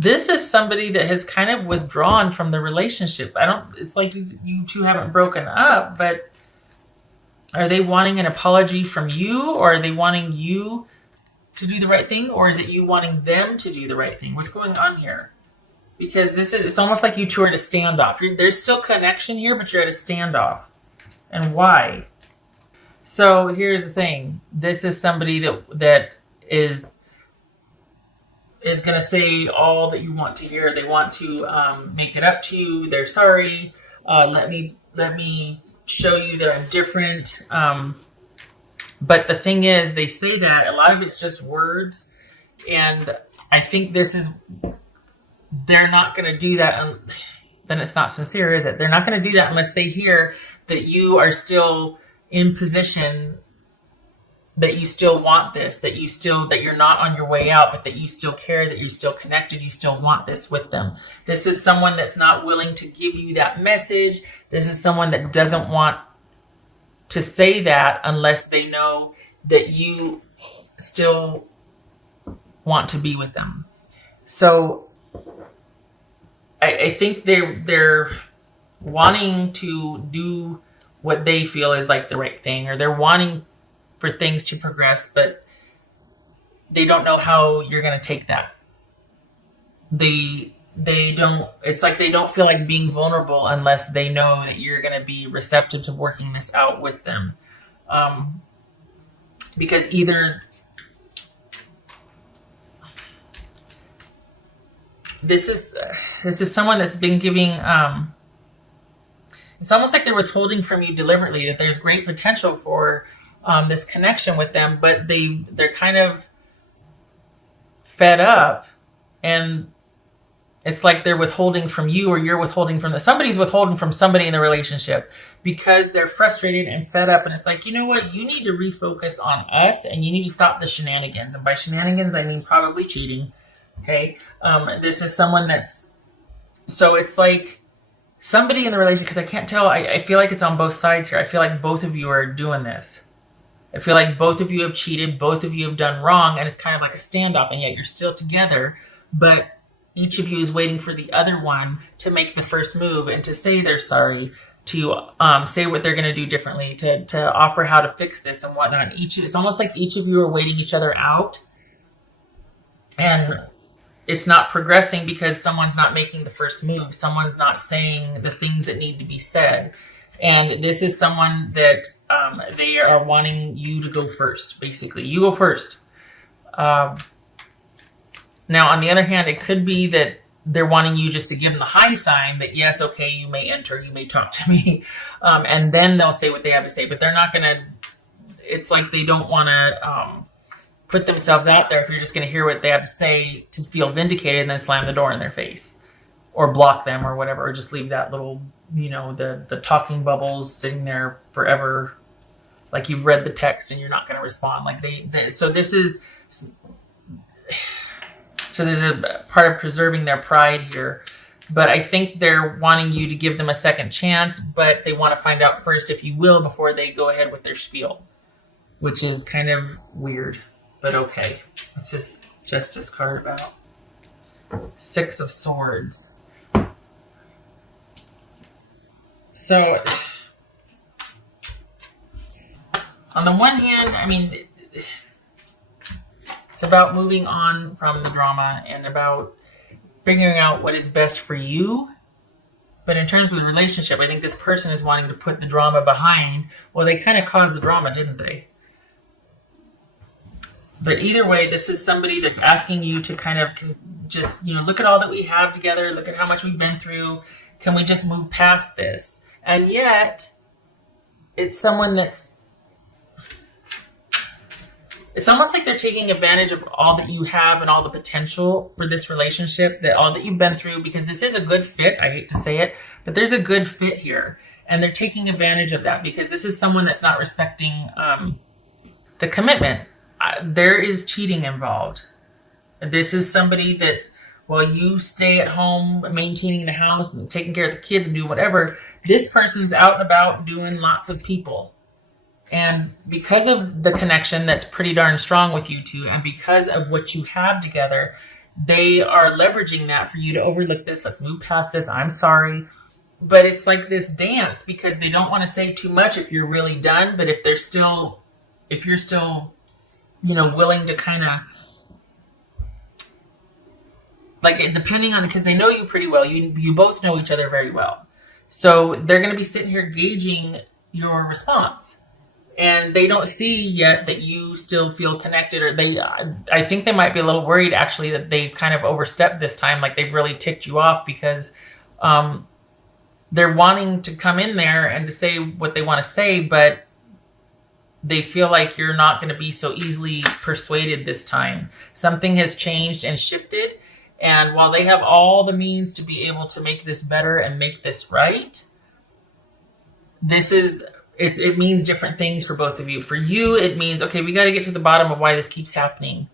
This is somebody that has kind of withdrawn from the relationship. It's like you two haven't broken up, but are they wanting an apology from you, or are they wanting you to do the right thing, or is it you wanting them to do the right thing? What's going on here? Because it's almost like you two are at a standoff. There's still connection here, but you're at a standoff. And why? So here's the thing. This is somebody that is going to say all that you want to hear. They want to make it up to you. They're sorry. Let me show you that I'm different. But the thing is, they say that a lot of it's just words, and I think they're not going to do that. Then it's not sincere, is it? They're not going to do that unless they hear that you are still in position, that you still want this, that you're not on your way out, but that you still care, that you're still connected, you still want this with them. This is someone that's not willing to give you that message. This is someone that doesn't want to say that unless they know that you still want to be with them. So I think they're wanting to do what they feel is like the right thing, or they're wanting for things to progress, but they don't know how you're going to take that. It's like they don't feel like being vulnerable unless they know that you're going to be receptive to working this out with them. Because either this is someone that's been giving, it's almost like they're withholding from you deliberately, that there's great potential for this connection with them, but they're kind of fed up, and it's like they're withholding from you, or you're withholding from somebody's withholding from somebody in the relationship because they're frustrated and fed up. And it's like, you know what? You need to refocus on us, and you need to stop the shenanigans. And by shenanigans, I mean probably cheating. Okay. This is someone so it's like somebody in the relationship, because I can't tell. I feel like it's on both sides here. I feel like both of you are doing this. I feel like both of you have cheated. Both of you have done wrong. And it's kind of like a standoff, and yet you're still together. But each of you is waiting for the other one to make the first move and to say they're sorry, to say what they're going to do differently, to offer how to fix this and whatnot. It's almost like each of you are waiting each other out, and it's not progressing because someone's not making the first move. Someone's not saying the things that need to be said. And this is someone that they are wanting you to go first, basically. You go first. Now, on the other hand, it could be that they're wanting you just to give them the high sign that, yes, okay, you may enter, you may talk to me, and then they'll say what they have to say. But they're not going to, it's like they don't want to put themselves out there if you're just going to hear what they have to say to feel vindicated and then slam the door in their face or block them or whatever, or just leave that little, the talking bubbles sitting there forever, like you've read the text and you're not going to respond. Like So there's a part of preserving their pride here. But I think they're wanting you to give them a second chance, but they want to find out first if you will before they go ahead with their spiel, which is kind of weird, but okay. What's this Justice card about? Six of Swords. So, on the one hand, I mean, it's about moving on from the drama and about figuring out what is best for you. But in terms of the relationship, I think this person is wanting to put the drama behind. Well, they kind of caused the drama, didn't they? But either way, this is somebody that's asking you to kind of just, look at all that we have together. Look at how much we've been through. Can we just move past this? And yet, it's someone it's almost like they're taking advantage of all that you have and all the potential for this relationship, that all that you've been through, because this is a good fit. I hate to say it, but there's a good fit here. And they're taking advantage of that because this is someone that's not respecting the commitment. There is cheating involved. This is somebody that, while you stay at home maintaining the house and taking care of the kids and do whatever, this person's out and about doing lots of people. And because of the connection that's pretty darn strong with you two, and because of what you have together, they are leveraging that for you to overlook this. Let's move past this. I'm sorry. But it's like this dance because they don't want to say too much if you're really done. But if you're still, willing to kind of, like, depending on, because they know you pretty well. You both know each other very well. So they're going to be sitting here gauging your response. And they don't see yet that you still feel connected, or I think they might be a little worried actually that they kind of overstepped this time. Like they've really ticked you off because they're wanting to come in there and to say what they want to say, but they feel like you're not going to be so easily persuaded this time. Something has changed and shifted. And while they have all the means to be able to make this better and make this right, it means different things for both of you. For you, it means, okay, we got to get to the bottom of why this keeps happening.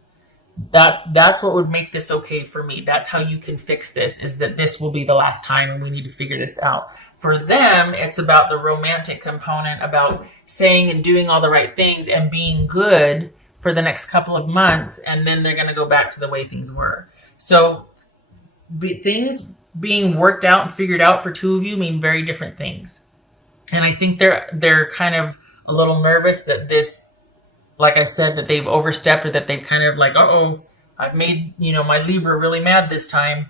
That's what would make this okay for me. That's how you can fix this, is that this will be the last time and we need to figure this out. For them, it's about the romantic component, about saying and doing all the right things and being good for the next couple of months. And then they're going to go back to the way things were. So things being worked out and figured out for two of you mean very different things. And I think they're kind of a little nervous that this, like I said, that they've overstepped, or that they've kind of like, I've made, my Libra really mad this time.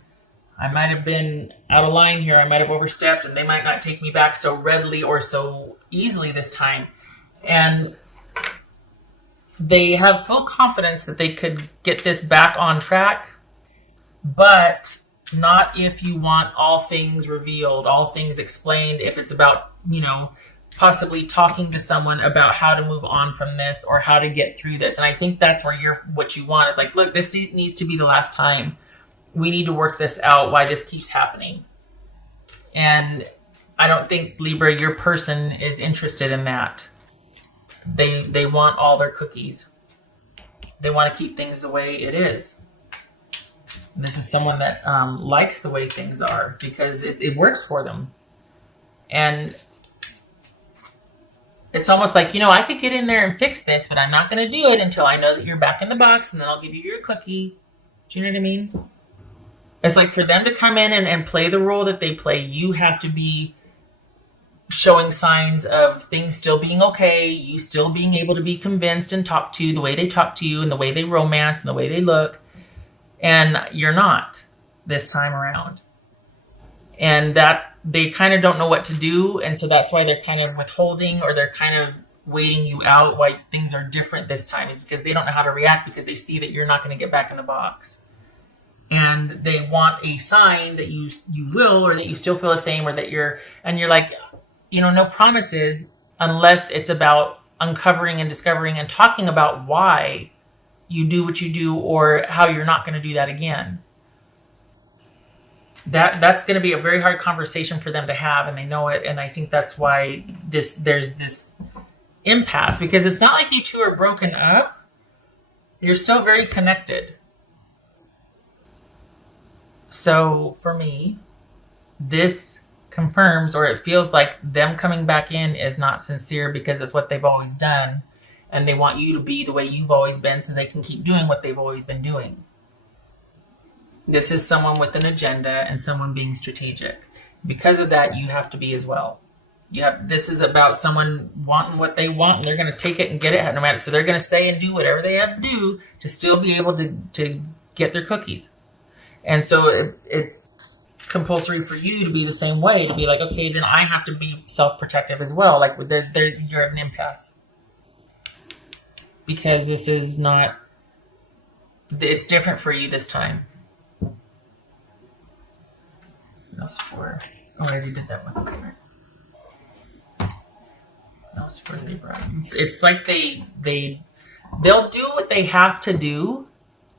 I might have been out of line here. I might have overstepped and they might not take me back so readily or so easily this time. And they have full confidence that they could get this back on track, but not if you want all things revealed, all things explained. If it's about, possibly talking to someone about how to move on from this or how to get through this. And I think that's where what you want is like, look, this needs to be the last time. We need to work this out, why this keeps happening. And I don't think, Libra, your person is interested in that. They want all their cookies. They want to keep things the way it is. This is someone that likes the way things are because it works for them. And it's almost like, I could get in there and fix this, but I'm not going to do it until I know that you're back in the box, and then I'll give you your cookie. Do you know what I mean? It's like for them to come in and play the role that they play, you have to be showing signs of things still being okay, you still being able to be convinced and talk to the way they talk to you and the way they romance and the way they look. And you're not this time around. And that they kind of don't know what to do. And so that's why they're kind of withholding, or they're kind of waiting you out, why things are different this time, is because they don't know how to react, because they see that you're not going to get back in the box. And they want a sign that you will, or that you still feel the same, or that you're like, no promises unless it's about uncovering and discovering and talking about why you do what you do, or how you're not going to do that again. That's going to be a very hard conversation for them to have, and they know it. And I think that's why there's this impasse, because it's not like you two are broken up. You're still very connected. So for me, this confirms, or it feels like them coming back in is not sincere, because it's what they've always done. And they want you to be the way you've always been so they can keep doing what they've always been doing. This is someone with an agenda and someone being strategic. Because of that, you have to be as well. This is about someone wanting what they want, and they're going to take it and get it no matter. So they're going to say and do whatever they have to do to still be able to get their cookies. And so it's compulsory for you to be the same way, to be like, okay, then I have to be self-protective as well. Like you're at an impasse. Because this is not, it's different for you this time. No score. Oh, I already did that one. Okay. No score, Libra. It's like they'll do what they have to do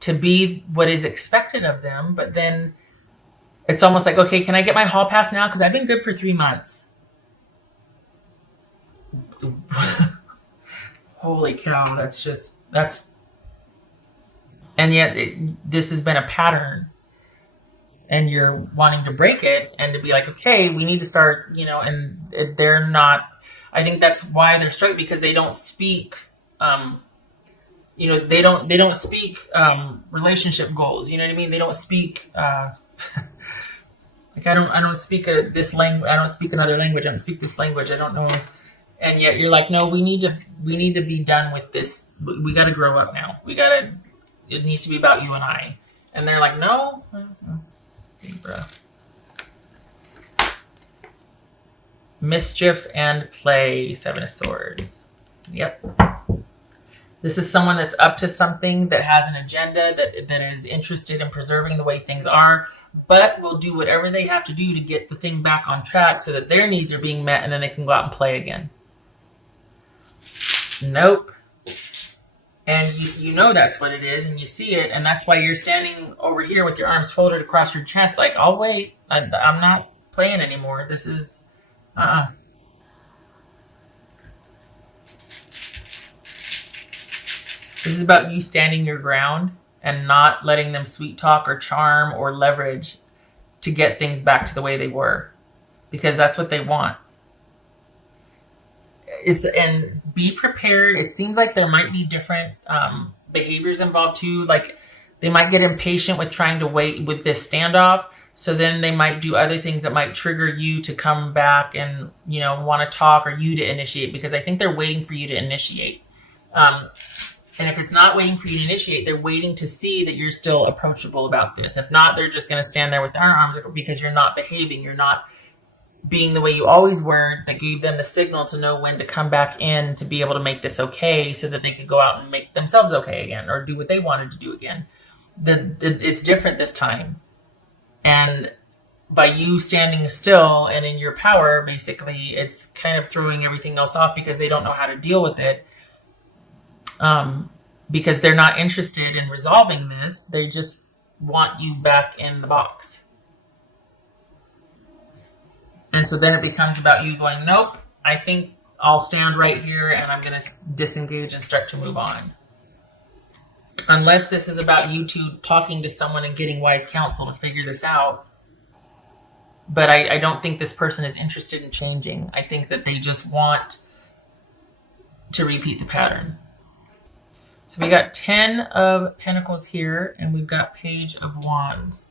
to be what is expected of them, but then it's almost like, okay, can I get my hall pass now? Because I've been good for 3 months. Holy cow, and yet this has been a pattern, and you're wanting to break it and to be like, okay, we need to start, and they're not. I think that's why they're struggling, because they don't speak you know, they don't speak relationship goals. You know what I mean? They don't speak like I don't speak this language. I don't speak another language. I don't speak this language. I don't know. And yet you're like, no, we need to be done with this. We got to grow up now. It needs to be about you and I. And they're like, no. Libra. Mischief and play, Seven of Swords. Yep. This is someone that's up to something, that has an agenda, that is interested in preserving the way things are, but will do whatever they have to do to get the thing back on track so that their needs are being met and then they can go out and play again. Nope. And you know that's what it is, and you see it, and that's why you're standing over here with your arms folded across your chest like, I'll wait. I'm not playing anymore. This is... This is about you standing your ground and not letting them sweet talk or charm or leverage to get things back to the way they were, because that's what they want. And be prepared. It seems like there might be different behaviors involved too. Like they might get impatient with trying to wait with this standoff. So then they might do other things that might trigger you to come back and, you know, want to talk, or you to initiate, because I think they're waiting for you to initiate. And if it's not waiting for you to initiate, they're waiting to see that you're still approachable about this. If not, they're just going to stand there with their arms because you're not behaving. You're not being the way you always were, that gave them the signal to know when to come back in to be able to make this okay, so that they could go out and make themselves okay again, or do what they wanted to do again. It's different this time. And by you standing still and in your power, basically, it's kind of throwing everything else off because they don't know how to deal with it. Because they're not interested in resolving this. They just want you back in the box. And so then it becomes about you going, nope, I think I'll stand right here and I'm going to disengage and start to move on. Unless this is about you two talking to someone and getting wise counsel to figure this out. But I don't think this person is interested in changing. I think that they just want to repeat the pattern. So we got 10 of Pentacles here, and we've got Page of Wands.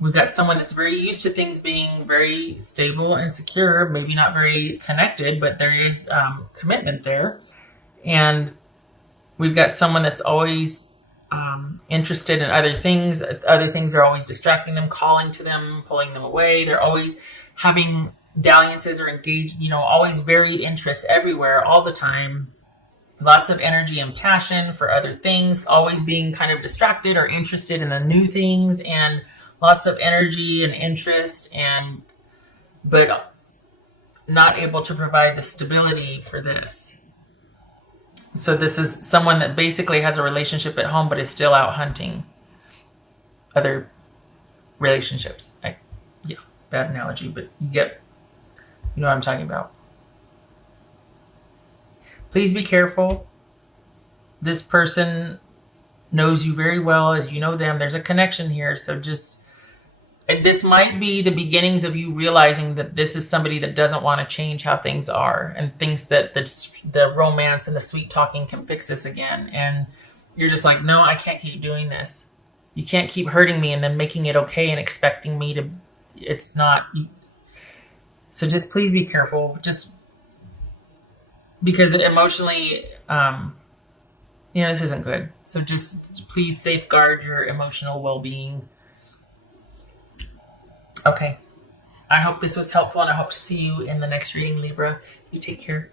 We've got someone that's very used to things being very stable and secure, maybe not very connected, but there is commitment there. And we've got someone that's always interested in other things. Other things are always distracting them, calling to them, pulling them away. They're always having dalliances or engaged, you know, always varied interests everywhere, all the time. Lots of energy and passion for other things, always being kind of distracted or interested in the new things, and lots of energy and interest, but not able to provide the stability for this. So this is someone that basically has a relationship at home, but is still out hunting other relationships. Yeah, bad analogy, but you know what I'm talking about. Please be careful. This person knows you very well as you know them. There's a connection here. So this might be the beginnings of you realizing that this is somebody that doesn't want to change how things are and thinks that the romance and the sweet talking can fix this again. And you're just like, no, I can't keep doing this. You can't keep hurting me and then making it okay and expecting me to, it's not. So just please be careful. Just because emotionally, this isn't good. So just please safeguard your emotional well-being. Okay. I hope this was helpful, and I hope to see you in the next reading, Libra. You take care.